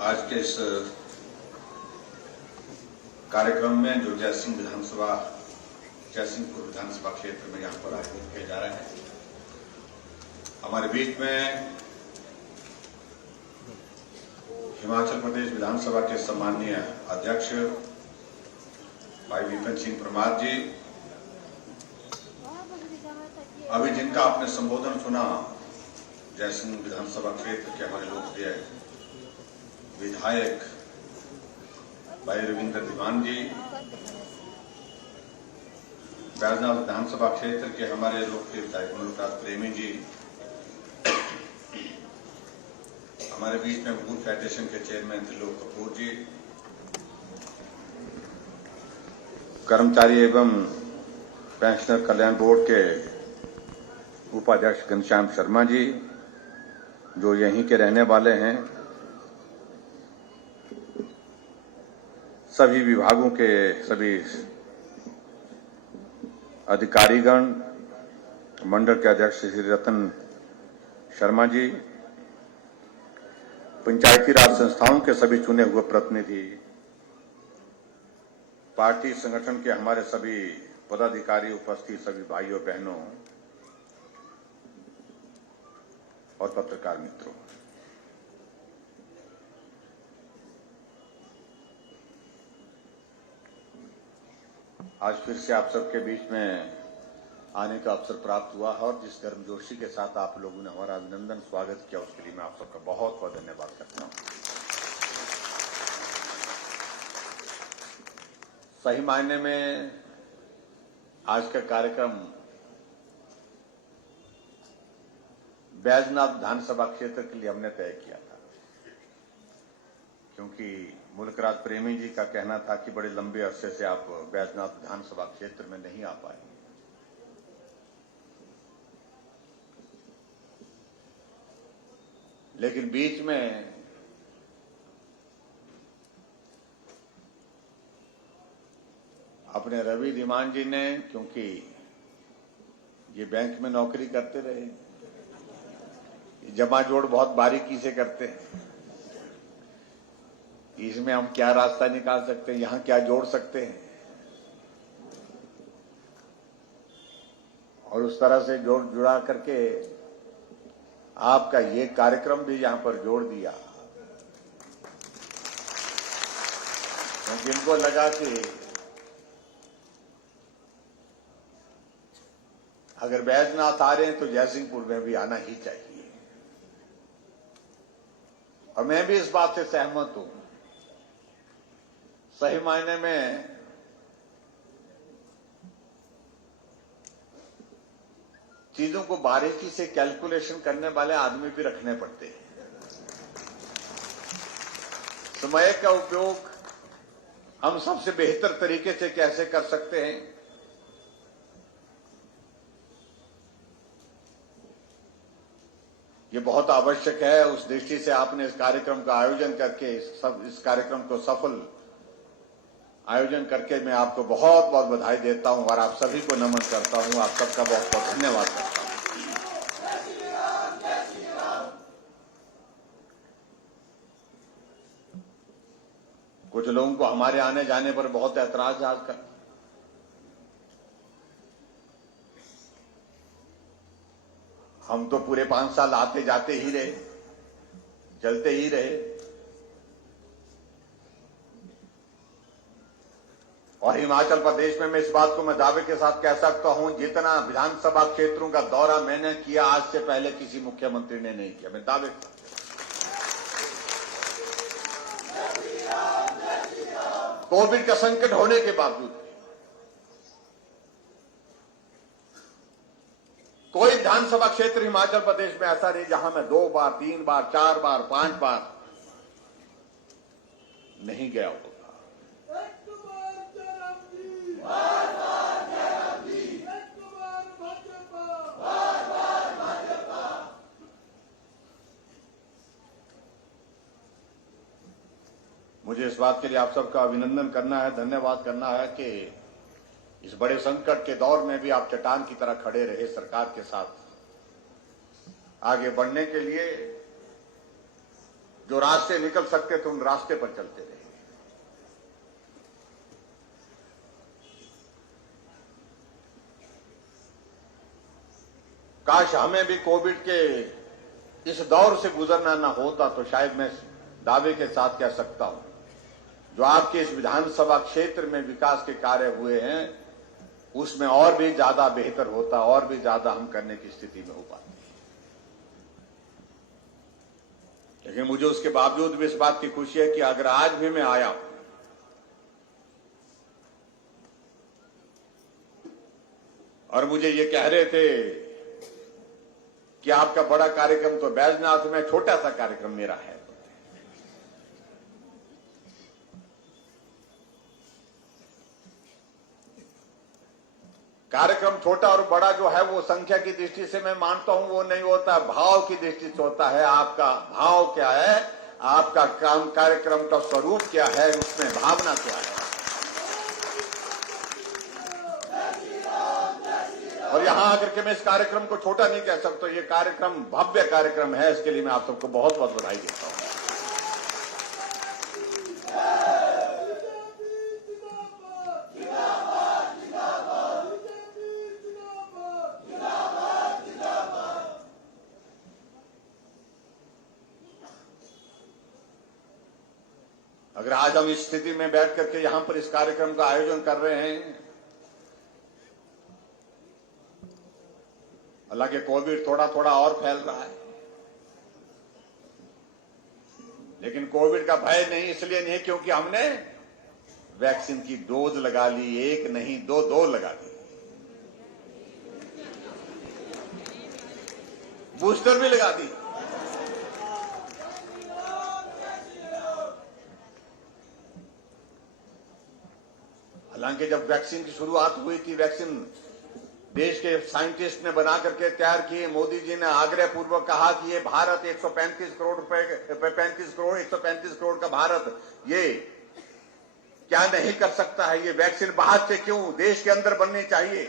आज के इस कार्यक्रम में जो जयसिंहपुर विधानसभा क्षेत्र में यहाँ पर आयोजित किया जा रहा है, हमारे बीच में हिमाचल प्रदेश विधानसभा के सम्माननीय अध्यक्ष भाई विपिन सिंह परमार जी, अभी जिनका आपने संबोधन सुना, जयसिंह विधानसभा क्षेत्र के हमारे लोकप्रिय विधायक भाई रविंद्र दीवान जी, बैजनाथ विधानसभा क्षेत्र के हमारे लोकप्रिय विधायक मुलकराज प्रेमी जी, हमारे बीच में वूल फेडरेशन के चेयरमैन त्रिलोक कपूर जी, कर्मचारी एवं पेंशनर कल्याण बोर्ड के उपाध्यक्ष घनश्याम शर्मा जी, जो यहीं के रहने वाले हैं, सभी विभागों के सभी अधिकारीगण, मंडल के अध्यक्ष श्री रतन शर्मा जी, पंचायती राज संस्थाओं के सभी चुने हुए प्रतिनिधि, पार्टी संगठन के हमारे सभी पदाधिकारी, उपस्थित सभी भाइयों बहनों और पत्रकार मित्रों, आज फिर से आप सबके बीच में आने का अवसर प्राप्त हुआ है और जिस गर्मजोशी के साथ आप लोगों ने हमारा अभिनंदन स्वागत किया, उसके लिए मैं आप सबका बहुत बहुत धन्यवाद करता हूं। सही मायने में आज का कार्यक्रम बैजनाथ विधानसभा क्षेत्र के लिए हमने तय किया था, क्योंकि मुलकराज प्रेमी जी का कहना था कि बड़े लंबे अरसे से आप बैजनाथ विधानसभा क्षेत्र में नहीं आ पाए। लेकिन बीच में अपने रवि दीवान जी ने, क्योंकि ये बैंक में नौकरी करते रहे, जमा जोड़ बहुत बारीकी से करते हैं, इसमें हम क्या रास्ता निकाल सकते हैं, यहां क्या जोड़ सकते हैं, और उस तरह से जुड़ा करके आपका ये कार्यक्रम भी यहां पर जोड़ दिया, क्योंकि इनको लगा कि अगर बैजनाथ आ रहे हैं तो जयसिंहपुर में भी आना ही चाहिए। और मैं भी इस बात से सहमत हूं। सही मायने में चीजों को बारीकी से कैलकुलेशन करने वाले आदमी भी रखने पड़ते हैं। समय का उपयोग हम सबसे बेहतर तरीके से कैसे कर सकते हैं, ये बहुत आवश्यक है। उस दृष्टि से आपने इस कार्यक्रम का आयोजन करके इस कार्यक्रम को सफल आयोजन करके मैं आपको बहुत बहुत बधाई देता हूं और आप सभी को नमन करता हूं। आप सबका बहुत बहुत धन्यवाद करता हूं। कुछ लोगों को हमारे आने जाने पर बहुत ऐतराज है आजकल। हम तो पूरे 5 साल आते जाते ही रहे, चलते ही रहे, और हिमाचल प्रदेश में मैं इस बात को मैं दावे के साथ कह सकता हूं, जितना विधानसभा क्षेत्रों का दौरा मैंने किया आज से पहले किसी मुख्यमंत्री ने नहीं किया। मैं दावे, कोविड का संकट होने के बावजूद कोई विधानसभा क्षेत्र हिमाचल प्रदेश में ऐसा नहीं जहां मैं 2 बार, 3 बार, 4 बार, 5 बार नहीं गया होगा। मुझे इस बात के लिए आप सबका अभिनंदन करना है, धन्यवाद करना है कि इस बड़े संकट के दौर में भी आप चट्टान की तरह खड़े रहे सरकार के साथ आगे बढ़ने के लिए। जो रास्ते निकल सकते थे उन रास्ते पर चलते रहे। काश हमें भी कोविड के इस दौर से गुजरना ना होता तो शायद मैं दावे के साथ कह सकता हूं जो आपके इस विधानसभा क्षेत्र में विकास के कार्य हुए हैं उसमें और भी ज्यादा बेहतर होता, और भी ज्यादा हम करने की स्थिति में हो पाते। लेकिन मुझे उसके बावजूद भी इस बात की खुशी है कि अगर आज भी मैं आया और मुझे ये कह रहे थे कि आपका बड़ा कार्यक्रम तो बैजनाथ में, छोटा सा कार्यक्रम मेरा है। कार्यक्रम छोटा और बड़ा जो है वो संख्या की दृष्टि से मैं मानता हूं वो नहीं होता, भाव की दृष्टि से होता है। आपका भाव क्या है, आपका काम कार्यक्रम का स्वरूप क्या है, उसमें भावना क्या है। और यहां आकर के मैं इस कार्यक्रम को छोटा नहीं कह सकता, ये कार्यक्रम भव्य कार्यक्रम है। इसके लिए मैं आप सबको बहुत बहुत बधाई देता हूं। अगर आज हम इस स्थिति में बैठ करके यहां पर इस कार्यक्रम का आयोजन कर रहे हैं, हालांकि कोविड थोड़ा थोड़ा और फैल रहा है, लेकिन कोविड का भय नहीं इसलिए नहीं क्योंकि हमने वैक्सीन की डोज लगा ली, एक नहीं दो लगा ली, बूस्टर भी लगा दी। हालांकि जब वैक्सीन की शुरुआत हुई थी, वैक्सीन देश के साइंटिस्ट ने बना करके तैयार किए। मोदी जी ने आग्रह पूर्वक कहा कि ये भारत 135 करोड़ का भारत ये क्या नहीं कर सकता है, ये वैक्सीन बाहर से क्यों देश के अंदर बननी चाहिए।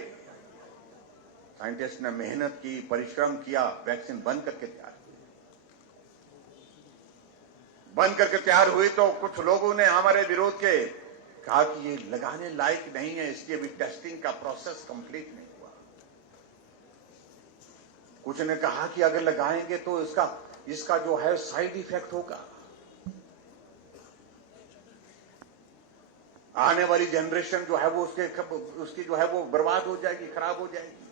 साइंटिस्ट ने मेहनत की, परिश्रम किया, वैक्सीन बन करके तैयार हुई तो कुछ लोगों ने हमारे विरोध के कहा कि ये लगाने लायक नहीं है, इसकी अभी टेस्टिंग का प्रोसेस कंप्लीट नहीं हुआ। कुछ ने कहा कि अगर लगाएंगे तो इसका जो है साइड इफेक्ट होगा, आने वाली जनरेशन जो है वो उसकी जो है वो बर्बाद हो जाएगी, खराब हो जाएगी।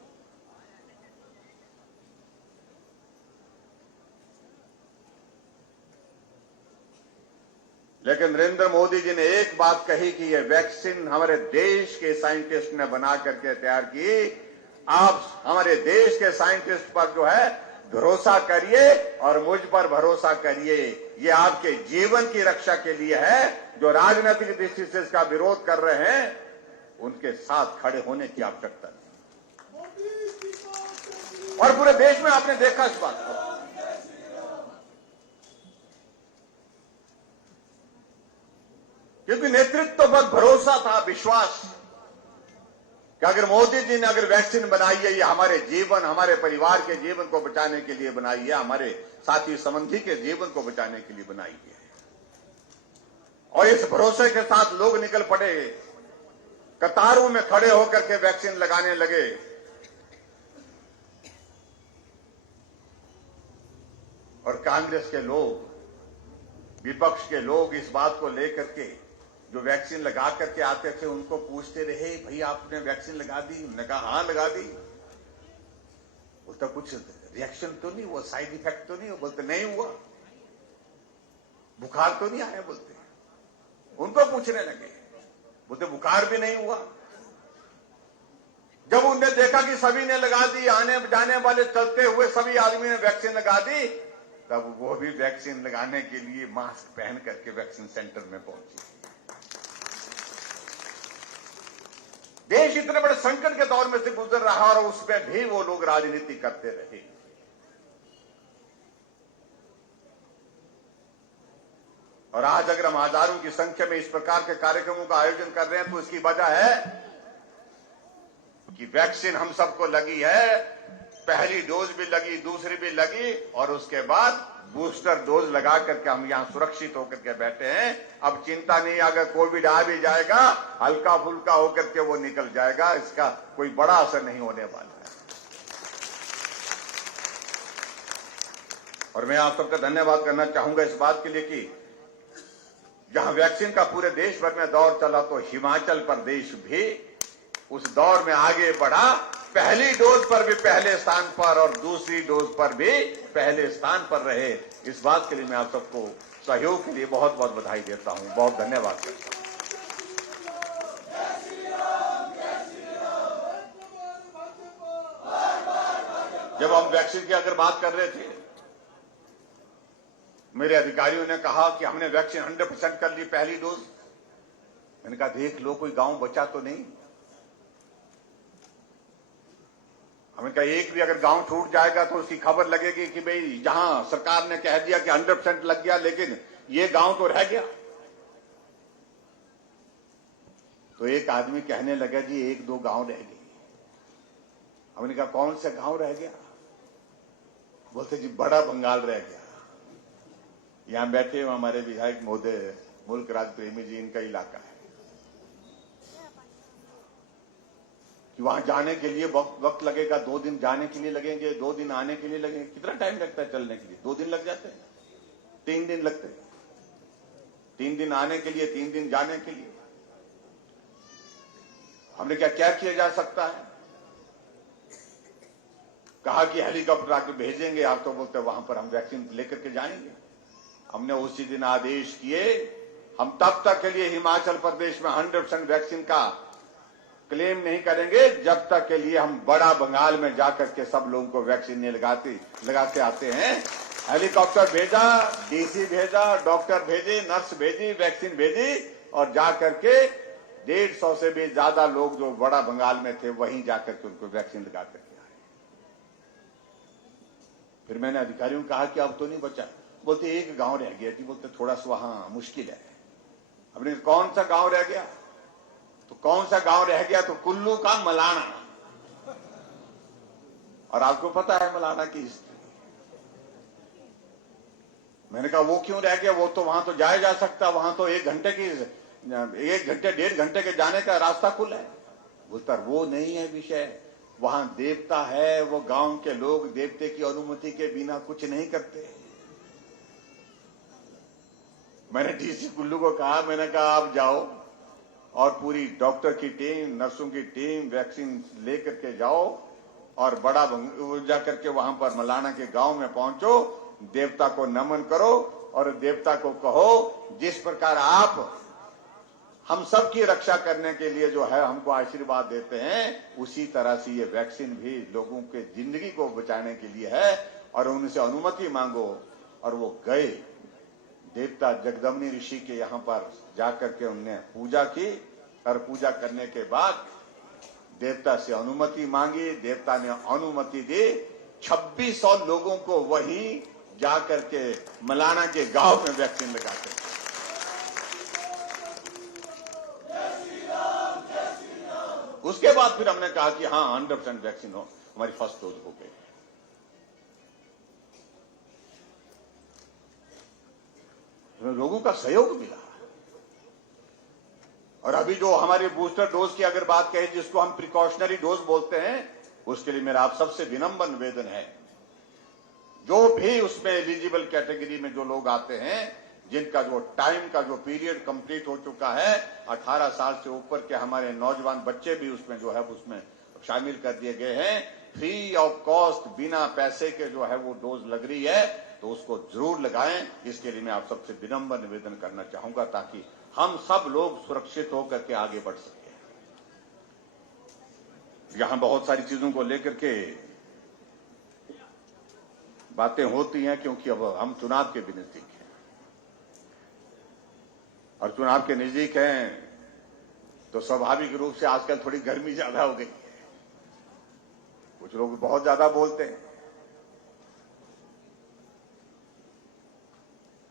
लेकिन नरेंद्र मोदी जी ने एक बात कही कि ये वैक्सीन हमारे देश के साइंटिस्ट ने बना करके तैयार की। आप हमारे देश के साइंटिस्ट पर जो है भरोसा करिए और मुझ पर भरोसा करिए। ये आपके जीवन की रक्षा के लिए है। जो राजनीतिक दृष्टि से इसका विरोध कर रहे हैं उनके साथ खड़े होने की आवश्यकता नहीं। और पूरे देश में आपने देखा इस बात को। क्योंकि नेतृत्व पर भरोसा था, विश्वास कि अगर मोदी जी ने अगर वैक्सीन बनाई है, ये हमारे जीवन, हमारे परिवार के जीवन को बचाने के लिए बनाई है, हमारे साथी संबंधी के जीवन को बचाने के लिए बनाई है। और इस भरोसे के साथ लोग निकल पड़े, कतारों में खड़े होकर के वैक्सीन लगाने लगे। और कांग्रेस के लोग, विपक्ष के लोग इस बात को लेकर के जो वैक्सीन लगा करके आते थे उनको पूछते रहे, भाई आपने वैक्सीन लगा दी? उन्होंने कहा हाँ लगा दी। बोलता कुछ रिएक्शन तो नहीं हुआ, साइड इफेक्ट तो नहीं हुआ? बोलते नहीं हुआ। बुखार तो नहीं आया? बोलते उनको पूछने लगे, बोलते बुखार भी नहीं हुआ। जब उनने देखा कि सभी ने लगा दी, आने जाने वाले चलते हुए सभी आदमी ने वैक्सीन लगा दी, तब वो भी वैक्सीन लगाने के लिए मास्क पहन करके वैक्सीन सेंटर में पहुंची। देश इतने बड़े संकट के दौर में से गुजर रहा और उसमें भी वो लोग राजनीति करते रहे। और आज अगर हम हम हजारों की संख्या में इस प्रकार के कार्यक्रमों का आयोजन कर रहे हैं तो इसकी वजह है कि वैक्सीन हम सबको लगी है, पहली डोज भी लगी, दूसरी भी लगी और उसके बाद बूस्टर डोज लगा करके हम यहां सुरक्षित होकर के बैठे हैं। अब चिंता नहीं, अगर कोविड आ भी जाएगा हल्का फुल्का होकर के वो निकल जाएगा, इसका कोई बड़ा असर नहीं होने वाला है। और मैं आप सबका धन्यवाद करना चाहूंगा इस बात के लिए कि जहां वैक्सीन का पूरे देश भर में दौर चला तो हिमाचल प्रदेश भी उस दौर में आगे बढ़ा, पहली डोज पर भी पहले स्थान पर और दूसरी डोज पर भी पहले स्थान पर रहे। इस बात के लिए मैं आप सबको सहयोग के लिए बहुत बहुत बधाई देता हूं, बहुत धन्यवाद करता हूं। जब हम वैक्सीन की अगर बात कर रहे थे, मेरे अधिकारियों ने कहा कि हमने वैक्सीन 100% कर ली पहली डोज। मैंने कहा देख लो कोई गांव बचा तो नहीं। हमने कहा एक भी अगर गांव छूट जाएगा तो उसकी खबर लगेगी कि भाई जहां सरकार ने कह दिया कि 100% लग गया लेकिन ये गांव तो रह गया। तो एक आदमी कहने लगा जी एक दो गांव रह गए। हमने कहा कौन सा गांव रह गया? बोलते जी बड़ा बंगाल रह गया। यहां बैठे हुए हमारे विधायक महोदय मुल्क राज प्रेमी जी, इनका इलाका है कि वहां जाने के लिए वक्त लगेगा, 2 दिन जाने के लिए लगेंगे, 2 दिन आने के लिए लगेंगे। कितना टाइम लगता है चलने के लिए? 2 दिन लग जाते हैं, 3 दिन लगते हैं। 3 दिन आने के लिए, 3 दिन जाने के लिए। हमने क्या क्या किया जा सकता है? कहा कि हेलीकॉप्टर आके भेजेंगे, आप तो बोलते वहां पर हम वैक्सीन लेकर के जाएंगे। हमने उसी दिन आदेश किए, हम तब तक के लिए हिमाचल प्रदेश में 100% वैक्सीन का क्लेम नहीं करेंगे जब तक के लिए हम बड़ा बंगाल में जाकर के सब लोगों को वैक्सीन नहीं लगा के आते हैं। हेलीकॉप्टर भेजा, डीसी भेजा, डॉक्टर भेजे, नर्स भेजी, वैक्सीन भेजी और जाकर के 150 से भी ज्यादा लोग जो बड़ा बंगाल में थे वहीं जाकर के उनको वैक्सीन लगा करके आए। फिर मैंने अधिकारियों को कहा कि अब तो नहीं बचा। बोलते एक गांव रह गया जी। बोलते थोड़ा सा वहां मुश्किल है। हमने कौन सा गांव रह गया? तो कौन सा गांव रह गया? तो कुल्लू का मलाना। और आपको पता है मलाना की हिस्ट्री। मैंने कहा वो क्यों रह गया? वो तो वहां तो जाया जा सकता, वहां तो 1 घंटे 1.5 घंटे के जाने का रास्ता खुला है। बोलता वो नहीं है विषय, वहां देवता है, वो गांव के लोग देवते की अनुमति के बिना कुछ नहीं करते। मैंने डीसी कुल्लू को कहा, मैंने कहा आप जाओ और पूरी डॉक्टर की टीम, नर्सों की टीम वैक्सीन लेकर के जाओ और बड़ा जाकर के वहां पर मलाना के गांव में पहुंचो, देवता को नमन करो और देवता को कहो जिस प्रकार आप हम सब की रक्षा करने के लिए जो है हमको आशीर्वाद देते हैं, उसी तरह से ये वैक्सीन भी लोगों के जिंदगी को बचाने के लिए है और उनसे अनुमति मांगो। और वो गए देवता जगदम्नी ऋषि के यहां पर जाकर के उनने पूजा की और पूजा करने के बाद देवता से अनुमति मांगी। देवता ने अनुमति दी। 2600 लोगों को वहीं जाकर के मलाना के गांव में वैक्सीन लगाते। उसके बाद फिर हमने कहा कि हाँ 100% वैक्सीन हो, हमारी फर्स्ट डोज हो गई। लोगों का सहयोग मिला। और अभी जो हमारी बूस्टर डोज की अगर बात कहें, जिसको हम प्रिकॉशनरी डोज बोलते हैं, उसके लिए मेरा आप सबसे विनम्र निवेदन है, जो भी उसमें एलिजिबल कैटेगरी में जो लोग आते हैं, जिनका जो टाइम का जो पीरियड कंप्लीट हो चुका है, 18 साल से ऊपर के हमारे नौजवान बच्चे भी उसमें जो है उसमें शामिल कर दिए गए हैं। फ्री ऑफ कॉस्ट, बिना पैसे के जो है वो डोज लग रही है, तो उसको जरूर लगाएं। इसके लिए मैं आप सबसे विनम्र निवेदन करना चाहूंगा ताकि हम सब लोग सुरक्षित होकर के आगे बढ़ सके। यहां बहुत सारी चीजों को लेकर के बातें होती हैं क्योंकि अब हम चुनाव के भी नजदीक हैं और चुनाव के नजदीक हैं तो स्वाभाविक रूप से आजकल थोड़ी गर्मी ज्यादा हो गई है। कुछ लोग बहुत ज्यादा बोलते हैं।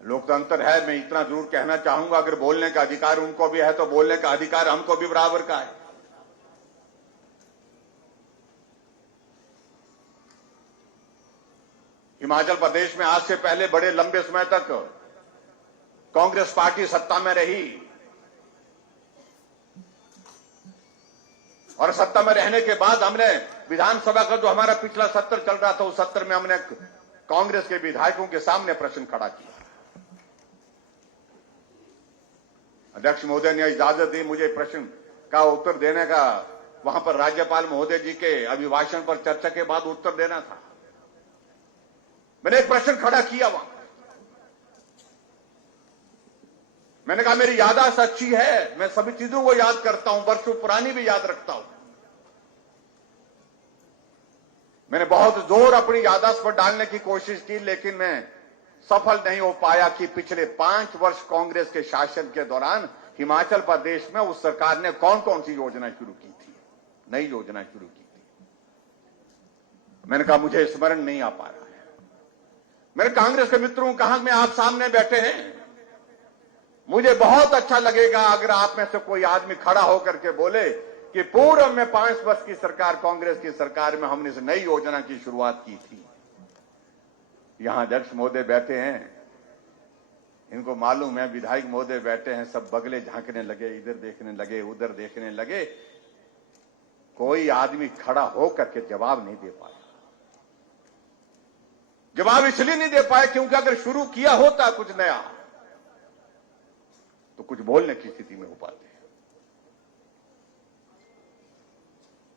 लोकतंत्र है, मैं इतना जरूर कहना चाहूंगा, अगर बोलने का अधिकार उनको भी है तो बोलने का अधिकार हमको भी बराबर का है। हिमाचल प्रदेश में आज से पहले बड़े लंबे समय तक कांग्रेस पार्टी सत्ता में रही और सत्ता में रहने के बाद हमने विधानसभा का जो हमारा पिछला सत्र चल रहा था उस सत्र में हमने कांग्रेस के विधायकों के सामने प्रश्न खड़ा किया। अध्यक्ष महोदय ने इजाजत दी मुझे प्रश्न का उत्तर देने का, वहां पर राज्यपाल महोदय जी के अभिभाषण पर चर्चा के बाद उत्तर देना था। मैंने एक प्रश्न खड़ा किया वहां, मैंने कहा मेरी याददाश्त अच्छी है, मैं सभी चीजों को याद करता हूं, वर्षों पुरानी भी याद रखता हूं। मैंने बहुत जोर अपनी याददाश्त पर डालने की कोशिश की, लेकिन मैं सफल नहीं हो पाया कि पिछले 5 वर्ष कांग्रेस के शासन के दौरान हिमाचल प्रदेश में उस सरकार ने कौन कौन सी योजना शुरू की थी, नई योजना शुरू की थी। मैंने कहा मुझे स्मरण नहीं आ पा रहा है। मैंने कांग्रेस के मित्रों को कहा मैं आप सामने बैठे हैं, मुझे बहुत अच्छा लगेगा अगर आप में से कोई आदमी खड़ा होकर के बोले कि पूर्व में 5 वर्ष की सरकार, कांग्रेस की सरकार में हमने इस नई योजना की शुरुआत की थी। यहां अध्यक्ष महोदय बैठे हैं, इनको मालूम है, विधायक महोदय बैठे हैं, सब बगले झांकने लगे, इधर देखने लगे, उधर देखने लगे, कोई आदमी खड़ा होकर के जवाब नहीं दे पाया। जवाब इसलिए नहीं दे पाया क्योंकि अगर शुरू किया होता कुछ नया तो कुछ बोलने की स्थिति में हो पाते हैं।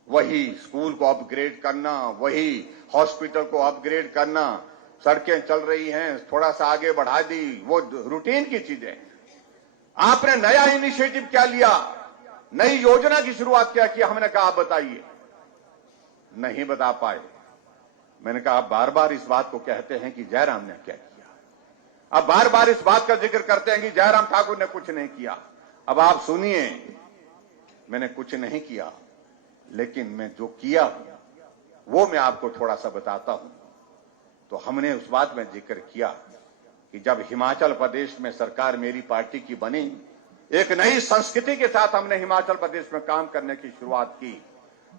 वही स्कूल को अपग्रेड करना, वही हॉस्पिटल को अपग्रेड करना, सड़कें चल रही हैं, थोड़ा सा आगे बढ़ा दी, वो रूटीन की चीजें। आपने नया इनिशिएटिव क्या लिया, नई योजना की शुरुआत क्या की? हमने कहा आप बताइए, नहीं बता पाए। मैंने कहा आप बार बार इस बात को कहते हैं कि जयराम ने क्या किया, अब बार बार इस बात का जिक्र करते हैं कि जयराम ठाकुर ने कुछ नहीं किया। अब आप सुनिए, मैंने कुछ नहीं किया, लेकिन मैं जो किया वो मैं आपको थोड़ा सा बताता हूं। तो हमने उस बात में जिक्र किया कि जब हिमाचल प्रदेश में सरकार मेरी पार्टी की बनी, एक नई संस्कृति के साथ हमने हिमाचल प्रदेश में काम करने की शुरुआत की,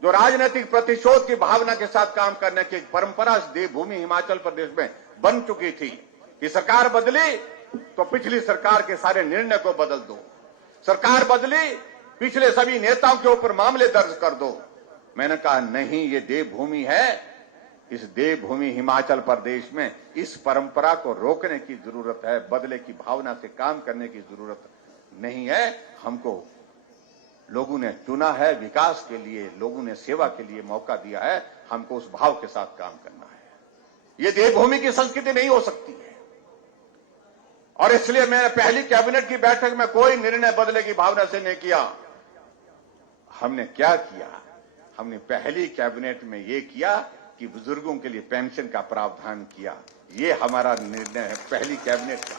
जो राजनीतिक प्रतिशोध की भावना के साथ काम करने की परंपरा देवभूमि हिमाचल प्रदेश में बन चुकी थी कि सरकार बदली तो पिछली सरकार के सारे निर्णय को बदल दो, सरकार बदली पिछले सभी नेताओं के ऊपर मामले दर्ज कर दो। मैंने कहा नहीं, ये देवभूमि है, इस देवभूमि हिमाचल प्रदेश में इस परंपरा को रोकने की जरूरत है, बदले की भावना से काम करने की जरूरत नहीं है। हमको लोगों ने चुना है विकास के लिए, लोगों ने सेवा के लिए मौका दिया है, हमको उस भाव के साथ काम करना है। ये देवभूमि की संस्कृति नहीं हो सकती है। और इसलिए मैंने पहली कैबिनेट की बैठक में कोई निर्णय बदले की भावना से नहीं किया। हमने क्या किया, हमने पहली कैबिनेट में यह किया कि बुजुर्गों के लिए पेंशन का प्रावधान किया। ये हमारा निर्णय है पहली कैबिनेट का।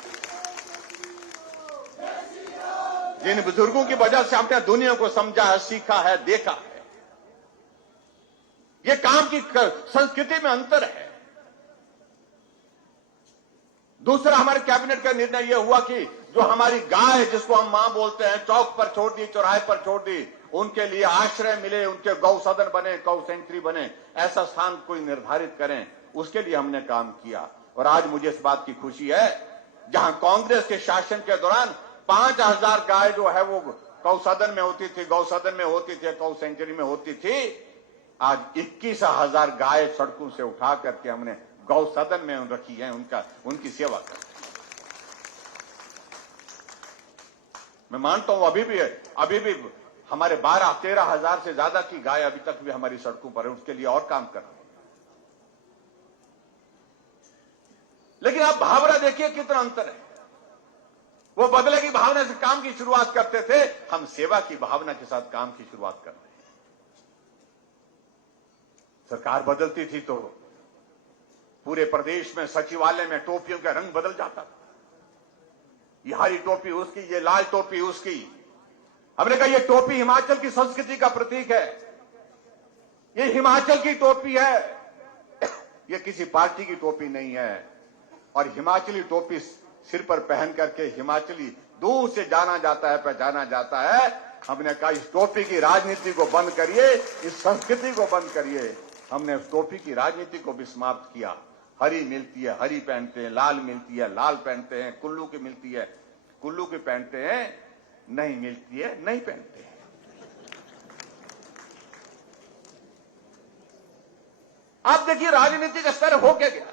जिन बुजुर्गों की वजह से हमने दुनिया को समझा है, सीखा है, देखा है। ये काम की संस्कृति में अंतर है। दूसरा हमारे कैबिनेट का निर्णय यह हुआ कि जो हमारी गाय, जिसको हम मां बोलते हैं, चौक पर छोड़ दी, चौराहे पर छोड़ दी, उनके लिए आश्रय मिले, उनके गौ सदन बने, गौ सेंचुरी बने, ऐसा स्थान कोई निर्धारित करें, उसके लिए हमने काम किया। और आज मुझे इस बात की खुशी है, जहां कांग्रेस के शासन के दौरान 5000 गाय जो है वो गौ सदन में होती थी, गौ सदन में होती थी, गौ सेंचुरी में होती थी, आज 21,000 गाय सड़कों से उठा करके हमने गौ सदन में रखी है, उनकी सेवा कर। मैं मानता हूं अभी भी हमारे 12-13 हजार से ज्यादा की गाय अभी तक भी हमारी सड़कों पर है, उसके लिए और काम कर रहे हैं। लेकिन आप भावना देखिए कितना अंतर है। वो बदले की भावना से काम की शुरुआत करते थे, हम सेवा की भावना के साथ काम की शुरुआत कर रहे हैं। सरकार बदलती थी तो पूरे प्रदेश में सचिवालय में टोपियों का रंग बदल जाता था। ये हरी टोपी उसकी, ये लाल टोपी उसकी। हमने कहा ये टोपी हिमाचल की संस्कृति का प्रतीक है, ये हिमाचल की टोपी है, ये किसी पार्टी की टोपी नहीं है। और हिमाचली टोपी सिर पर पहन करके हिमाचली दूर से जाना जाता है, पहचाना जाता है। हमने कहा इस टोपी की राजनीति को बंद करिए, इस संस्कृति को बंद करिए। हमने उस टोपी की राजनीति को भी समाप्त किया। हरी मिलती है हरी पहनते हैं, लाल मिलती है लाल पहनते हैं, कुल्लू की मिलती है कुल्लू की पहनते हैं, नहीं मिलती है नहीं पहनते हैं। आप देखिए राजनीति का स्तर हो क्या गया।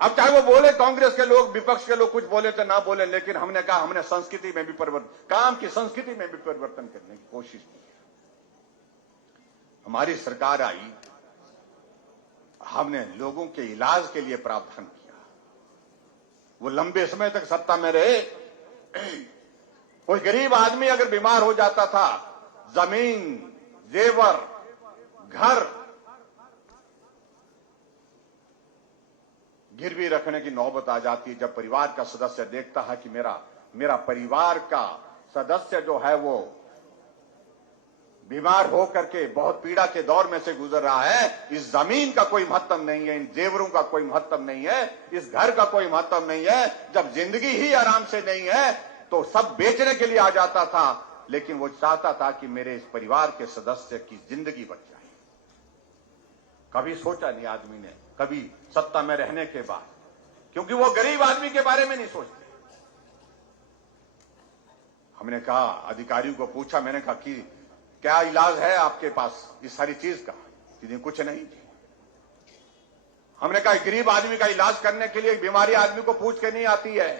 अब चाहे वो बोले कांग्रेस के लोग, विपक्ष के लोग कुछ बोले तो ना बोले, लेकिन हमने कहा हमने संस्कृति में भी परिवर्तन, काम की संस्कृति में भी परिवर्तन करने की कोशिश की है। हमारी सरकार आई, हमने लोगों के इलाज के लिए प्रावधान किया। वो लंबे समय तक सत्ता में रहे। कोई गरीब आदमी अगर बीमार हो जाता था, जमीन, जेवर, घर गिरवी रखने की नौबत आ जाती है। जब परिवार का सदस्य देखता है कि मेरा परिवार का सदस्य जो है वो बीमार होकर के बहुत पीड़ा के दौर में से गुजर रहा है, इस जमीन का कोई महत्व नहीं है, इन जेवरों का कोई महत्व नहीं है, इस घर का कोई महत्व नहीं है। जब जिंदगी ही आराम से नहीं है तो सब बेचने के लिए आ जाता था, लेकिन वो चाहता था कि मेरे इस परिवार के सदस्य की जिंदगी बच जाए। कभी सोचा नहीं आदमी ने, कभी सत्ता में रहने के बाद, क्योंकि वो गरीब आदमी के बारे में नहीं सोचते। हमने कहा, अधिकारियों को पूछा, मैंने कहा कि क्या इलाज है आपके पास इस सारी चीज का? कि कुछ नहीं। हमने कहा गरीब आदमी का इलाज करने के लिए बीमारी आदमी को पूछ के नहीं आती है।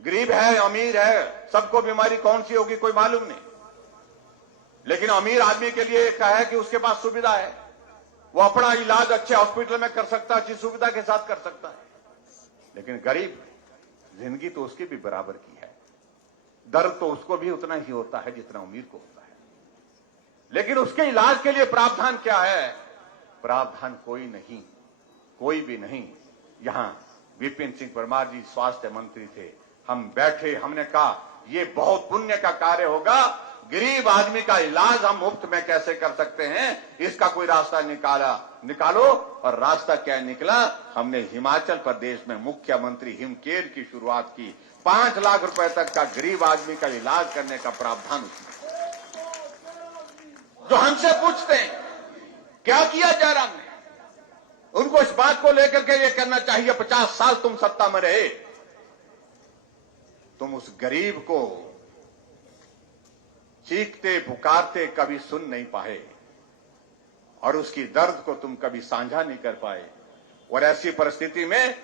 गरीब है अमीर है, सबको बीमारी कौन सी होगी कोई मालूम नहीं, लेकिन अमीर आदमी के लिए क्या है कि उसके पास सुविधा है, वो अपना इलाज अच्छे हॉस्पिटल में कर सकता है, अच्छी सुविधा के साथ कर सकता है। लेकिन गरीब, जिंदगी तो उसकी भी बराबर की है, दर्द तो उसको भी उतना ही होता है जितना अमीर को होता है। लेकिन उसके इलाज के लिए प्रावधान क्या है? प्रावधान कोई नहीं, कोई भी नहीं। यहां विपिन सिंह परमार जी स्वास्थ्य मंत्री थे, हम बैठे, हमने कहा ये बहुत पुण्य का कार्य होगा, गरीब आदमी का इलाज हम मुफ्त में कैसे कर सकते हैं, इसका कोई रास्ता निकालो। और रास्ता क्या निकला? हमने हिमाचल प्रदेश में मुख्यमंत्री हिमकेयर की शुरुआत की। 5 लाख रुपए तक का गरीब आदमी का इलाज करने का प्रावधान उसमें। जो हमसे पूछते हैं क्या किया जा रहा है, उनको इस बात को लेकर के ये करना चाहिए, 50 साल तुम सत्ता में रहे, तुम उस गरीब को चीखते पुकारते कभी सुन नहीं पाए और उसकी दर्द को तुम कभी साझा नहीं कर पाए। और ऐसी परिस्थिति में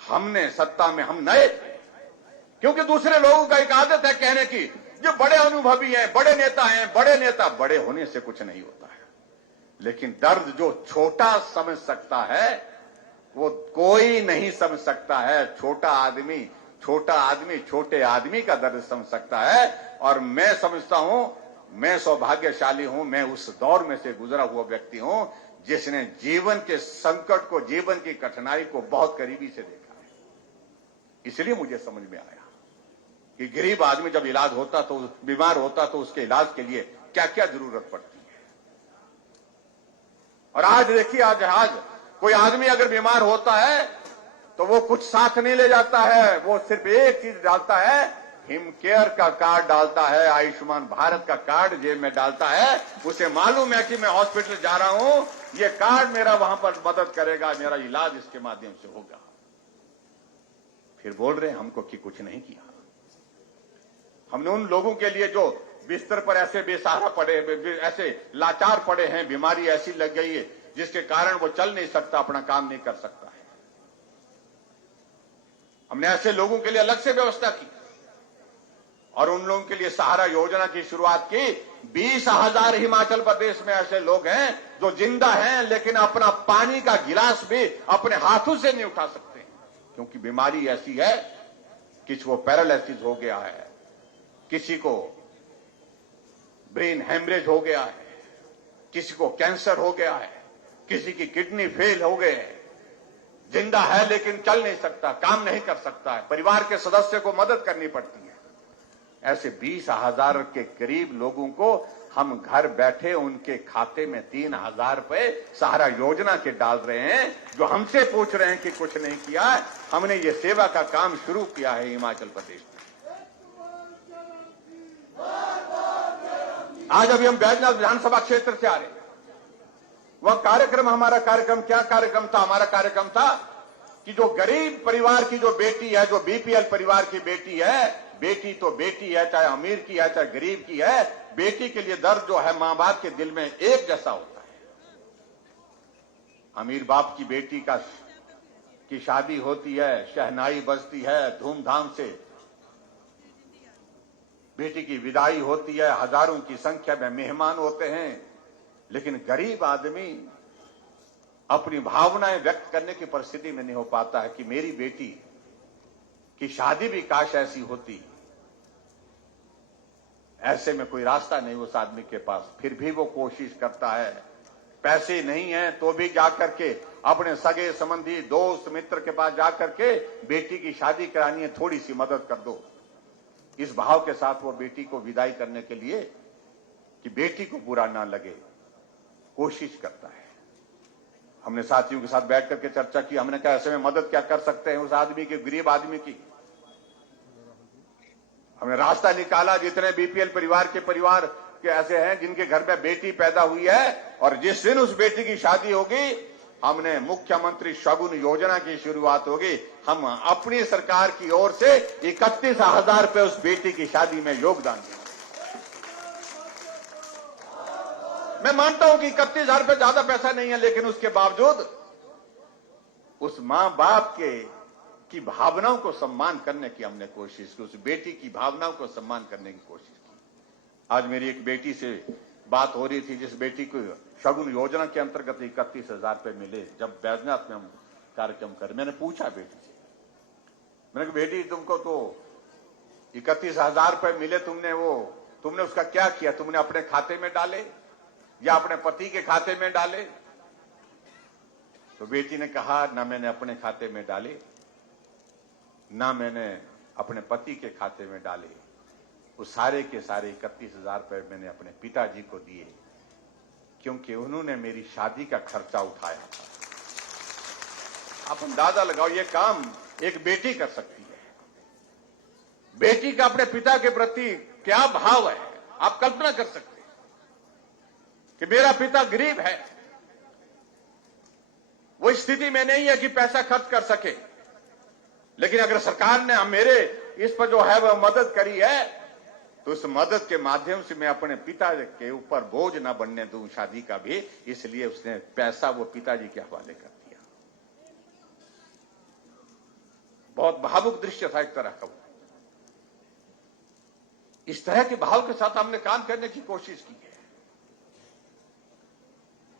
हमने सत्ता में, हम नए थे, क्योंकि दूसरे लोगों का एक आदत है कहने की, जो बड़े अनुभवी हैं, बड़े नेता हैं, बड़े नेता, बड़े होने से कुछ नहीं होता है। लेकिन दर्द जो छोटा समझ सकता है वो कोई नहीं समझ सकता है। छोटा आदमी छोटे आदमी का दर्द समझ सकता है। और मैं समझता हूं, मैं सौभाग्यशाली हूं, मैं उस दौर में से गुजरा हुआ व्यक्ति हूं जिसने जीवन के संकट को, जीवन की कठिनाई को बहुत करीबी से देखा है। इसलिए मुझे समझ में आया कि गरीब आदमी जब इलाज होता तो, बीमार होता तो उसके इलाज के लिए क्या क्या जरूरत पड़ती है। और आज देखिए, आज कोई आदमी अगर बीमार होता है तो वो कुछ साथ नहीं ले जाता है, वो सिर्फ एक चीज डालता है, हिमकेयर का कार्ड डालता है, आयुष्मान भारत का कार्ड जेब में डालता है। उसे मालूम है कि मैं हॉस्पिटल जा रहा हूं, ये कार्ड मेरा वहां पर मदद करेगा, मेरा इलाज इसके माध्यम से होगा। फिर बोल रहे हैं हमको कि कुछ नहीं किया। हमने उन लोगों के लिए जो बिस्तर पर ऐसे बेसहारा पड़े, ऐसे लाचार पड़े हैं, बीमारी ऐसी लग गई है जिसके कारण वो चल नहीं सकता, अपना काम नहीं कर सकता है, हमने ऐसे लोगों के लिए अलग से व्यवस्था की। और उन लोगों के लिए सहारा योजना की शुरुआत की। 20,000 हिमाचल प्रदेश में ऐसे लोग हैं जो जिंदा हैं, लेकिन अपना पानी का गिलास भी अपने हाथों से नहीं उठा सकते, क्योंकि बीमारी ऐसी है, किसी को पैरालिसिस हो गया है, किसी को ब्रेन हेमरेज हो गया है, किसी को कैंसर हो गया है, किसी की किडनी फेल हो गए है, जिंदा है लेकिन चल नहीं सकता, काम नहीं कर सकता है, परिवार के सदस्य को मदद करनी पड़ती है। ऐसे 20,000 के करीब लोगों को हम घर बैठे उनके खाते में 3,000 रुपए सहारा योजना के डाल रहे हैं। जो हमसे पूछ रहे हैं कि कुछ नहीं किया है, हमने ये सेवा का काम शुरू किया है हिमाचल प्रदेश में। आज अभी हम बैजनाथ विधानसभा क्षेत्र से आ रहे हैं। वह कार्यक्रम, हमारा कार्यक्रम क्या कार्यक्रम था? हमारा कार्यक्रम था कि जो गरीब परिवार की जो बेटी है, जो बीपीएल परिवार की बेटी है, बेटी तो बेटी है, चाहे अमीर की है चाहे गरीब की है, बेटी के लिए दर्द जो है मां बाप के दिल में एक जैसा होता है। अमीर बाप की बेटी की शादी होती है, शहनाई बजती है, धूमधाम से बेटी की विदाई होती है, हजारों की संख्या में मेहमान होते हैं, लेकिन गरीब आदमी अपनी भावनाएं व्यक्त करने की परिस्थिति में नहीं हो पाता है कि मेरी बेटी की शादी भी काश ऐसी होती। ऐसे में कोई रास्ता नहीं उस आदमी के पास, फिर भी वो कोशिश करता है। पैसे नहीं है तो भी जाकर के अपने सगे संबंधी दोस्त मित्र के पास जाकर के बेटी की शादी करानी है, थोड़ी सी मदद कर दो। इस भाव के साथ वो बेटी को विदाई करने के लिए कि बेटी को बुरा ना लगे कोशिश करता है। हमने साथियों के साथ बैठ करके चर्चा की। हमने कहा ऐसे में मदद क्या कर सकते हैं उस आदमी की, गरीब आदमी की। हमने रास्ता निकाला। जितने बीपीएल परिवार के ऐसे हैं जिनके घर में बेटी पैदा हुई है और जिस दिन उस बेटी की शादी होगी, हमने मुख्यमंत्री शगुन योजना की शुरुआत होगी। हम अपनी सरकार की ओर से 31,000 रुपए उस बेटी की शादी में योगदान देंगे। मैं मानता हूं कि 31,000 रुपए ज्यादा पैसा नहीं है, लेकिन उसके बावजूद उस मां बाप की भावनाओं को सम्मान करने की हमने कोशिश की, उस बेटी की भावनाओं को सम्मान करने की कोशिश की। आज मेरी एक बेटी से बात हो रही थी, जिस बेटी को शगुन योजना के अंतर्गत 31,000 रुपए मिले। जब बैजनाथ में हम कार्यक्रम कर, मैंने पूछा बेटी से, मैंने कहा बेटी तुमको तो 31,000 रुपए मिले, तुमने उसका क्या किया? तुमने अपने खाते में डाले या अपने पति के खाते में डाले? तो बेटी ने कहा ना मैंने अपने खाते में डाले, ना मैंने अपने पति के खाते में डाले। वो सारे के सारे 31,000 रुपए मैंने अपने पिताजी को दिए, क्योंकि उन्होंने मेरी शादी का खर्चा उठाया था। आप अंदाजा लगाओ, ये काम एक बेटी कर सकती है। बेटी का अपने पिता के प्रति क्या भाव है, आप कल्पना कर सकते हैं कि मेरा पिता गरीब है, वो स्थिति में नहीं है कि पैसा खर्च कर सके, लेकिन अगर सरकार ने मेरे इस पर जो है वह मदद करी है, तो उस मदद के माध्यम से मैं अपने पिता के ऊपर बोझ न बनने दूं शादी का भी, इसलिए उसने पैसा वो पिताजी के हवाले कर दिया। बहुत भावुक दृश्य था एक तरह का। इस तरह के भाव के साथ हमने काम करने की कोशिश की है।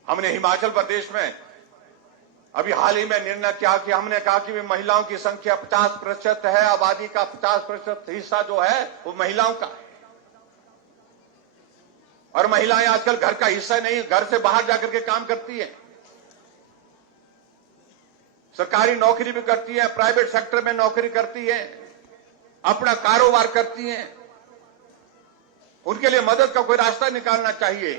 हमने हिमाचल प्रदेश में अभी हाल ही में निर्णय किया कि हमने कहा कि महिलाओं की संख्या 50% है, आबादी का 50% हिस्सा जो है वो महिलाओं का है। और महिलाएं आजकल घर का हिस्सा नहीं, घर से बाहर जाकर के काम करती है, सरकारी नौकरी भी करती है, प्राइवेट सेक्टर में नौकरी करती है, अपना कारोबार करती हैं। उनके लिए मदद का कोई रास्ता निकालना चाहिए।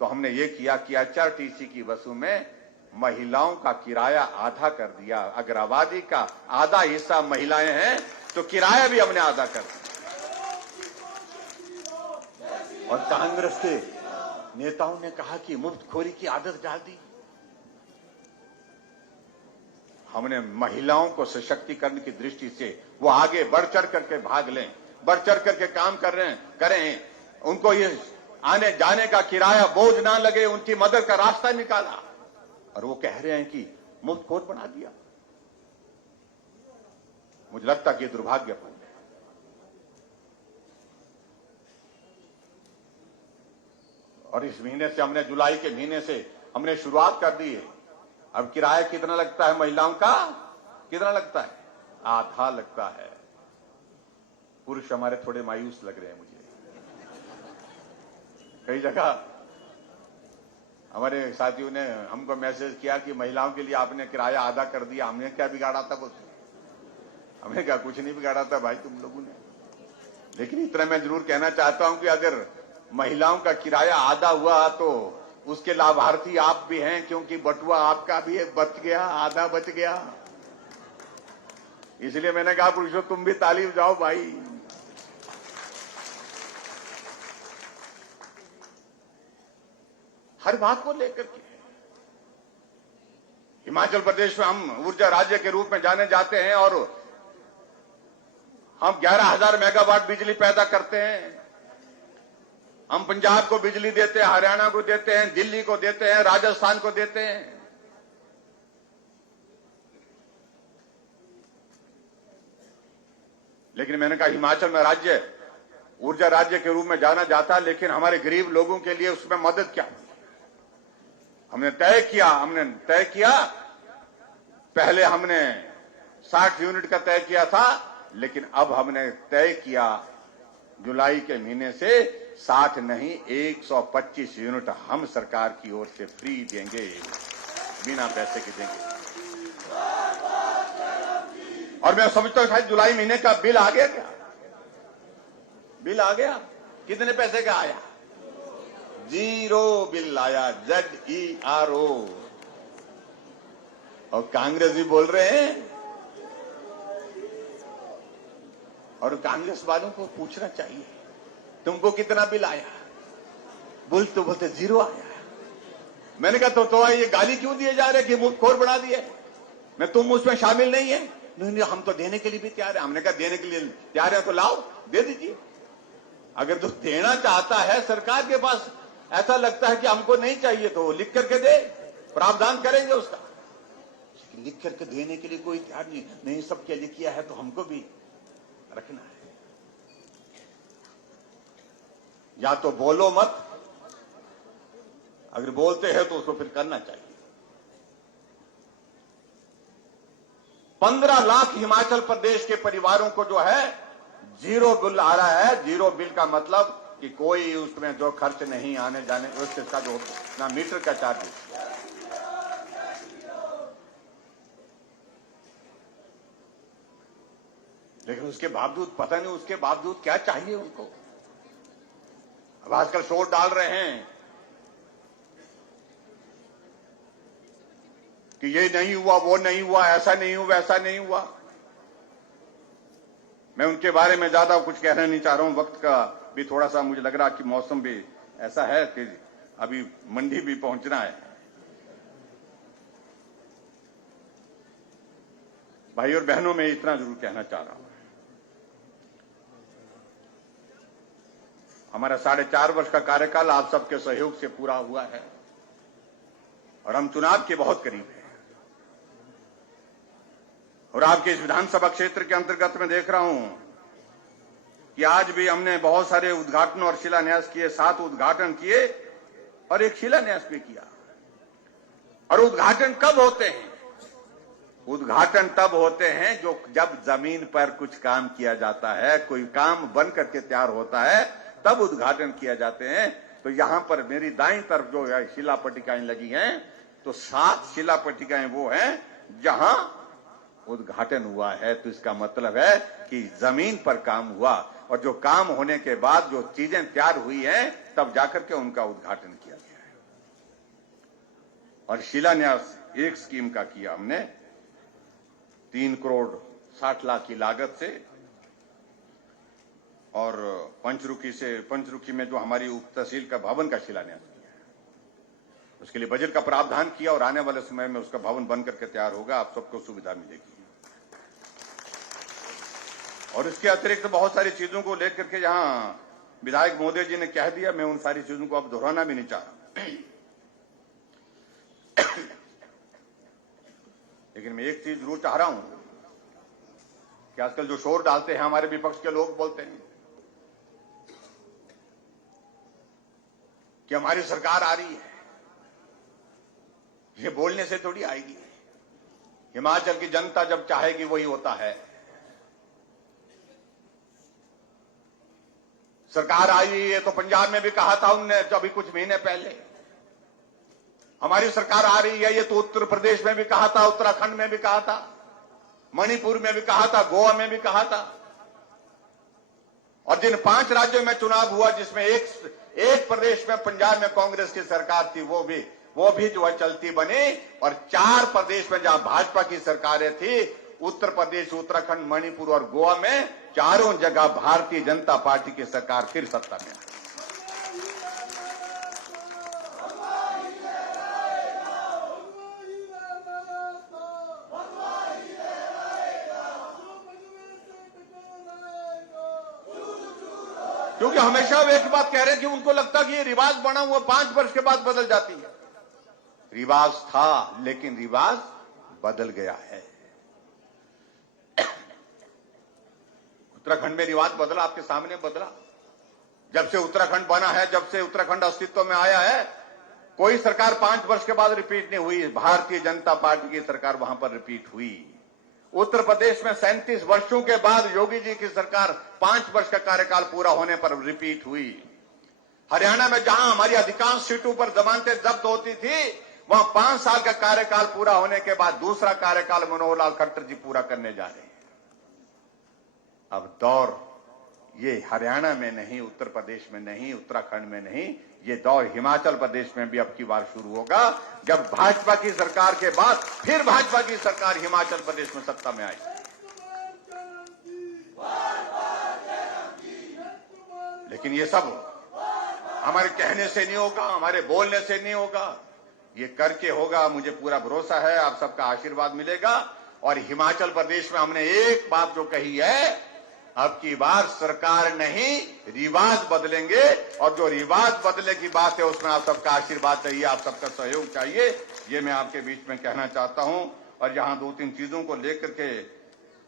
तो हमने ये किया कि एचआरटीसी की बसों में महिलाओं का किराया आधा कर दिया। अगर आबादी का आधा हिस्सा महिलाएं हैं तो किराया भी हमने आधा कर दिया। और कांग्रेस के नेताओं ने कहा कि मुफ्तखोरी की आदत डाल दी। हमने महिलाओं को सशक्तिकरण की दृष्टि से वो आगे बढ़ चढ़ करके भाग लें, बढ़ चढ़ करके काम करें, उनको ये आने जाने का किराया बोझ ना लगे, उनकी मदद का रास्ता निकाला। और वो कह रहे हैं कि मुफ्तखोर बना दिया। मुझे लगता कि दुर्भाग्यपूर्ण है। और इस महीने से हमने, जुलाई के महीने से हमने शुरुआत कर दी है। अब किराया कितना लगता है महिलाओं का? कितना लगता है? आधा लगता है। पुरुष हमारे थोड़े मायूस लग रहे हैं मुझे। कई जगह हमारे साथियों ने हमको मैसेज किया कि महिलाओं के लिए आपने किराया आधा कर दिया। हमने क्या बिगाड़ा था कुछ? हमने क्या कुछ नहीं बिगाड़ा था भाई तुम लोगों ने। लेकिन इतना मैं जरूर कहना चाहता हूं कि अगर महिलाओं का किराया आधा हुआ तो उसके लाभार्थी आप भी हैं, क्योंकि बटुआ आपका भी बच गया, आधा बच गया। इसलिए मैंने कहा पुरुषों तुम भी ताली बजाओ भाई। हर बात को लेकर के हिमाचल प्रदेश में हम ऊर्जा राज्य के रूप में जाने जाते हैं और हम 11,000 मेगावाट बिजली पैदा करते हैं। हम पंजाब को बिजली देते हैं, हरियाणा को देते हैं, दिल्ली को देते हैं, राजस्थान को देते हैं। लेकिन मैंने कहा हिमाचल में राज्य ऊर्जा राज्य के रूप में जाना जाता है, लेकिन हमारे गरीब लोगों के लिए उसमें मदद क्या? हमने तय किया पहले हमने 60 यूनिट का तय किया था, लेकिन अब हमने तय किया जुलाई के महीने से 60 नहीं 125 यूनिट हम सरकार की ओर से फ्री देंगे, बिना पैसे के देंगे। और मैं समझता हूं शायद जुलाई महीने का बिल आ गया। क्या बिल आ गया? कितने पैसे का आया? 0 बिल आया, ZERO। और कांग्रेस भी बोल रहे हैं, और कांग्रेस वालों को पूछना चाहिए तुमको कितना बिल आया? बोलते 0 आया। मैंने कहा तो ये गाली क्यों दिए जा रहे कि मुंह खोर बना दिए? मैं तुम उसमें शामिल नहीं है। नहीं, हम तो देने के लिए भी तैयार है। हमने कहा देने के लिए तैयार है तो लाओ, दे दीजिए। अगर तो देना चाहता है सरकार के पास, ऐसा लगता है कि हमको नहीं चाहिए तो लिख करके दे, प्रावधान करेंगे उसका। लिख करके देने के लिए कोई तैयार नहीं, सबके लिए किया है तो हमको भी रखना है। या तो बोलो मत, अगर बोलते हैं तो उसको फिर करना चाहिए। 15 लाख हिमाचल प्रदेश के परिवारों को जो है 0 बिल आ रहा है। 0 बिल का मतलब कि कोई उसमें जो खर्च नहीं आने जाने, उसका जो ना मीटर का चार्ज। लेकिन उसके बावजूद पता नहीं उसके बावजूद क्या चाहिए उनको। अब आजकल शोर डाल रहे हैं कि ये नहीं हुआ, वो नहीं हुआ, ऐसा नहीं हुआ, वैसा नहीं हुआ। मैं उनके बारे में ज्यादा कुछ कहना नहीं चाह रहा हूं। वक्त का भी थोड़ा सा मुझे लग रहा कि मौसम भी ऐसा है कि अभी मंडी भी पहुंचना है। भाई और बहनों, में इतना जरूर कहना चाह रहा हूं, हमारा 4.5 वर्ष का कार्यकाल आप सबके सहयोग से पूरा हुआ है और हम चुनाव के बहुत करीब हैं। और आपके इस विधानसभा क्षेत्र के अंतर्गत मैं देख रहा हूं कि आज भी हमने बहुत सारे उद्घाटन और शिलान्यास किए। 7 उद्घाटन किए और एक शिलान्यास भी किया। और उद्घाटन कब होते हैं? उद्घाटन तब होते हैं जब जमीन पर कुछ काम किया जाता है, कोई काम बन करके तैयार होता है, तब उद्घाटन किया जाते हैं। तो यहां पर मेरी दाईं तरफ जो है शिला पट्टिकाएं लगी हैं, तो 7 शिला पट्टिकाएं वो हैं जहां उद्घाटन हुआ है। तो इसका मतलब है कि जमीन पर काम हुआ, और जो काम होने के बाद जो चीजें तैयार हुई हैं तब जाकर के उनका उद्घाटन किया गया है। और शिलान्यास एक स्कीम का किया हमने 3 करोड़ 60 लाख की लागत से, और पंचरुखी में जो हमारी उप तहसील का भवन का शिलान्यास किया है, उसके लिए बजट का प्रावधान किया और आने वाले समय में उसका भवन बन करके तैयार होगा। आप सबको सुविधा मिलेगी। और इसके अतिरिक्त बहुत सारी चीजों को लेकर के यहां विधायक महोदय जी ने कह दिया, मैं उन सारी चीजों को अब दोहराना भी नहीं चाह रहा। लेकिन मैं एक चीज जरूर चाह रहा हूं कि आजकल जो शोर डालते हैं हमारे विपक्ष के लोग, बोलते हैं कि हमारी सरकार आ रही है। ये बोलने से थोड़ी आएगी। हिमाचल की जनता जब चाहेगी वही होता है। सरकार आई है तो पंजाब में भी कहा था उनने अभी कुछ महीने पहले, हमारी सरकार आ रही है। ये तो उत्तर प्रदेश में भी कहा था, उत्तराखंड में भी कहा था, मणिपुर में भी कहा था, गोवा में भी कहा था। और जिन 5 राज्यों में चुनाव हुआ जिसमें एक प्रदेश में पंजाब में कांग्रेस की सरकार थी, वो भी जो है चलती बनी, और 4 प्रदेश में जहां भाजपा की सरकारें थी, उत्तर प्रदेश, उत्तराखंड, मणिपुर और गोवा में, चारों जगह भारतीय जनता पार्टी की सरकार फिर सत्ता में आई। क्योंकि हमेशा वे एक बात कह रहे कि उनको लगता कि ये रिवाज बना हुआ 5 वर्ष के बाद बदल जाती है। रिवाज था, लेकिन रिवाज बदल गया है। उत्तराखंड में रिवाज बदला, आपके सामने बदला। जब से उत्तराखंड बना है, जब से उत्तराखंड अस्तित्व में आया है, कोई सरकार 5 वर्ष के बाद रिपीट नहीं हुई। भारतीय जनता पार्टी की सरकार वहां पर रिपीट हुई। उत्तर प्रदेश में 37 वर्षों के बाद योगी जी की सरकार 5 वर्ष का कार्यकाल पूरा होने पर रिपीट हुई। हरियाणा में जहां हमारी अधिकांश सीटों पर जमानतें जब्त होती थी, वहां 5 साल का कार्यकाल पूरा होने के बाद दूसरा कार्यकाल मनोहर लाल खट्टर जी पूरा करने जा रहे हैं। अब दौर ये हरियाणा में नहीं, उत्तर प्रदेश में नहीं, उत्तराखंड में नहीं, ये दौर हिमाचल प्रदेश में भी अब की बार शुरू होगा, जब भाजपा की सरकार के बाद फिर भाजपा की सरकार हिमाचल प्रदेश में सत्ता में आई। लेकिन ये सब हमारे कहने से नहीं होगा, हमारे बोलने से नहीं होगा, ये करके होगा। मुझे पूरा भरोसा है आप सबका आशीर्वाद मिलेगा। और हिमाचल प्रदेश में हमने एक बात जो कही है, अब की बार सरकार नहीं, रिवाज बदलेंगे, और जो रिवाज बदलने की बात है उसमें आप सबका आशीर्वाद चाहिए, आप सबका सहयोग चाहिए। ये मैं आपके बीच में कहना चाहता हूं। और यहां 2-3 चीजों को लेकर के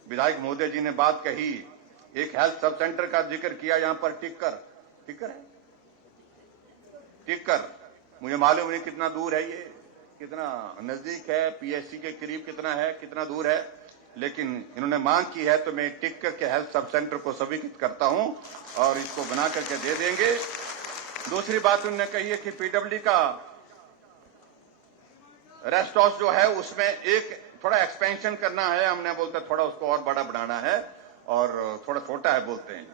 विधायक महोदय जी ने बात कही। एक हेल्थ सब सेंटर का जिक्र किया, यहां पर टिक्कर है, टिक्कर मुझे मालूम नहीं कितना दूर है, ये कितना नजदीक है, पीएचसी के करीब कितना है, कितना दूर है, लेकिन इन्होंने मांग की है तो मैं टिक्कर के हेल्थ सब सेंटर को स्वीकृत करता हूं और इसको बना करके दे देंगे। दूसरी बात उन्होंने कही है कि पीडब्ल्यूडी का रेस्ट हाउस जो है उसमें एक थोड़ा एक्सपेंशन करना है। हमने बोलते थोड़ा उसको और बड़ा बनाना है, और थोड़ा छोटा है बोलते हैं।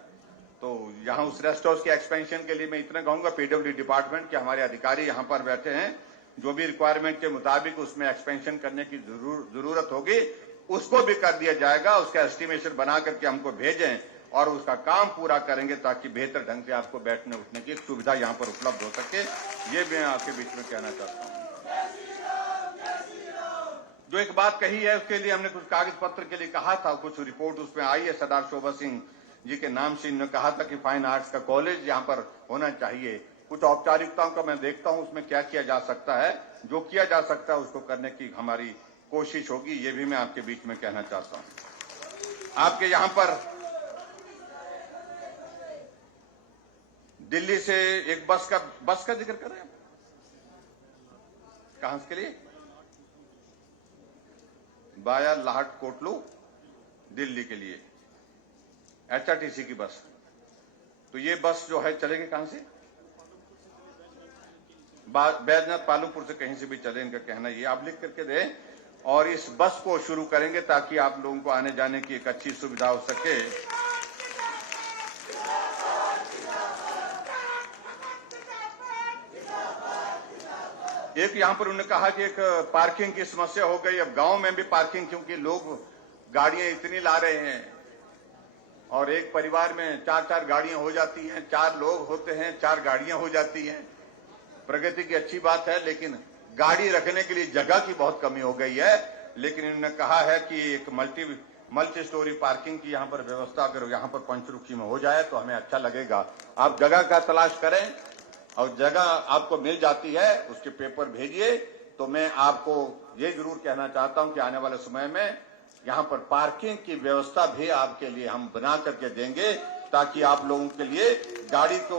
तो यहां उस रेस्ट हाउस के एक्सपेंशन के लिए मैं इतना कहूंगा, पीडब्ल्यूडी डिपार्टमेंट के हमारे अधिकारी यहां पर बैठे हैं, जो भी रिक्वायरमेंट के मुताबिक उसमें एक्सपेंशन करने की जरूरत होगी उसको भी कर दिया जाएगा। उसका एस्टिमेशन बना करके हमको भेजें और उसका काम पूरा करेंगे, ताकि बेहतर ढंग से आपको बैठने उठने की सुविधा यहां पर उपलब्ध हो सके। ये मैं आपके बीच में कहना चाहता हूं। जो एक बात कही है उसके लिए हमने कुछ कागज पत्र के लिए कहा था, कुछ रिपोर्ट उसमें आई है। सरदार शोभा सिंह जी के नाम से इन्होंने कहा था कि फाइन आर्ट्स का कॉलेज यहां पर होना चाहिए। कुछ औपचारिकताओं का मैं देखता हूं उसमें क्या किया जा सकता है। जो किया जा सकता है उसको करने की हमारी कोशिश होगी, ये भी मैं आपके बीच में कहना चाहता हूं। आपके यहां पर दिल्ली से एक बस का जिक्र कर रहे हैं, कहां के लिए? बाया लाहट कोटलू दिल्ली के लिए एचआरटीसी की बस। तो ये बस जो है चलेगी कहां से? बैजनाथ पालमपुर से कहीं से भी चले, इनका कहना ये आप लिख करके दें। और इस बस को शुरू करेंगे ताकि आप लोगों को आने जाने की एक अच्छी सुविधा हो सके। एक यहां पर उन्होंने कहा कि एक पार्किंग की समस्या हो गई। अब गांव में भी पार्किंग, क्योंकि लोग गाड़ियां इतनी ला रहे हैं और एक परिवार में 4-4 गाड़ियां हो जाती हैं, 4 लोग होते हैं, 4 गाड़ियां हो जाती हैं। प्रगति की अच्छी बात है, लेकिन गाड़ी रखने के लिए जगह की बहुत कमी हो गई है। लेकिन इन्होंने कहा है कि एक मल्टी स्टोरी पार्किंग की यहां पर व्यवस्था अगर यहां पर पंचरुखी में हो जाए तो हमें अच्छा लगेगा। आप जगह का तलाश करें और जगह आपको मिल जाती है, उसके पेपर भेजिए। तो मैं आपको ये जरूर कहना चाहता हूं कि आने वाले समय में यहां पर पार्किंग की व्यवस्था भी आपके लिए हम बना करके देंगे, ताकि आप लोगों के लिए गाड़ी को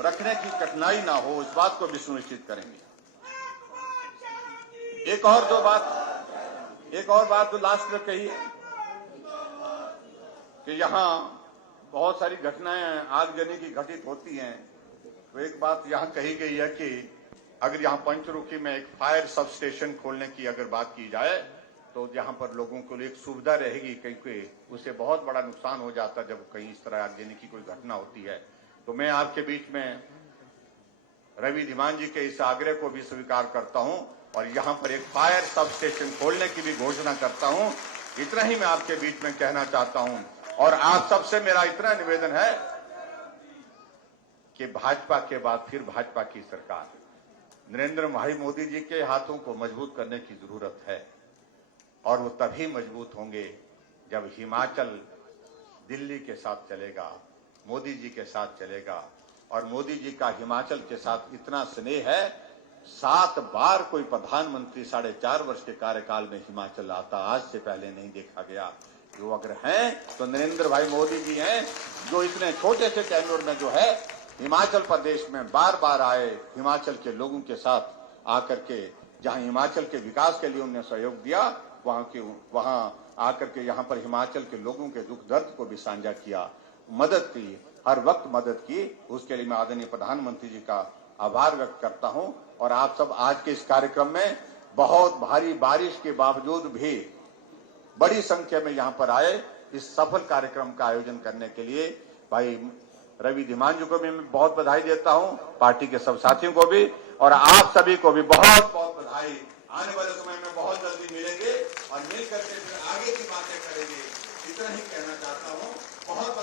रखने की कठिनाई ना हो, इस बात को भी सुनिश्चित करेंगे। एक और बात जो लास्ट में कही है कि यहां बहुत सारी घटनाएं आगजनी की घटित होती हैं। तो एक बात यहां कही गई है कि अगर यहां पंचरुखी में एक फायर सब स्टेशन खोलने की अगर बात की जाए तो यहाँ पर लोगों को एक सुविधा रहेगी, क्योंकि उससे बहुत बड़ा नुकसान हो जाता जब कहीं इस तरह आगजनी की कोई घटना होती है। तो मैं आपके बीच में रवि धीमान जी के इस आग्रह को भी स्वीकार करता हूं और यहाँ पर एक फायर सब स्टेशन खोलने की भी घोषणा करता हूं। इतना ही मैं आपके बीच में कहना चाहता हूं और आप सबसे मेरा इतना निवेदन है कि भाजपा के बाद फिर भाजपा की सरकार, नरेंद्र भाई मोदी जी के हाथों को मजबूत करने की जरूरत है और वो तभी मजबूत होंगे जब हिमाचल दिल्ली के साथ चलेगा, मोदी जी के साथ चलेगा। और मोदी जी का हिमाचल के साथ इतना स्नेह है, 7 बार कोई प्रधानमंत्री 4.5 वर्ष के कार्यकाल में हिमाचल आता, आज से पहले नहीं देखा गया। जो अगर हैं तो नरेंद्र भाई मोदी जी हैं, जो इतने छोटे से टेन्योर में जो है हिमाचल प्रदेश में बार बार आए, हिमाचल के लोगों के साथ आकर के जहां हिमाचल के विकास के लिए उन्होंने सहयोग दिया, वहां आकर के यहाँ पर हिमाचल के लोगों के दुख दर्द को भी साझा किया, मदद की, हर वक्त मदद की। उसके लिए मैं आदरणीय प्रधानमंत्री जी का आभार व्यक्त करता हूं। और आप सब आज के इस कार्यक्रम में बहुत भारी बारिश के बावजूद भी बड़ी संख्या में यहाँ पर आए, इस सफल कार्यक्रम का आयोजन करने के लिए भाई रवि धीमान जी को भी मैं बहुत बधाई देता हूं, पार्टी के सब साथियों को भी, और आप सभी को भी बहुत बहुत बधाई। आने वाले समय में बहुत जल्दी मिलेंगे और मिलकर के फिर आगे की बातें करेंगे। इतना ही कहना चाहता हूं। बहुत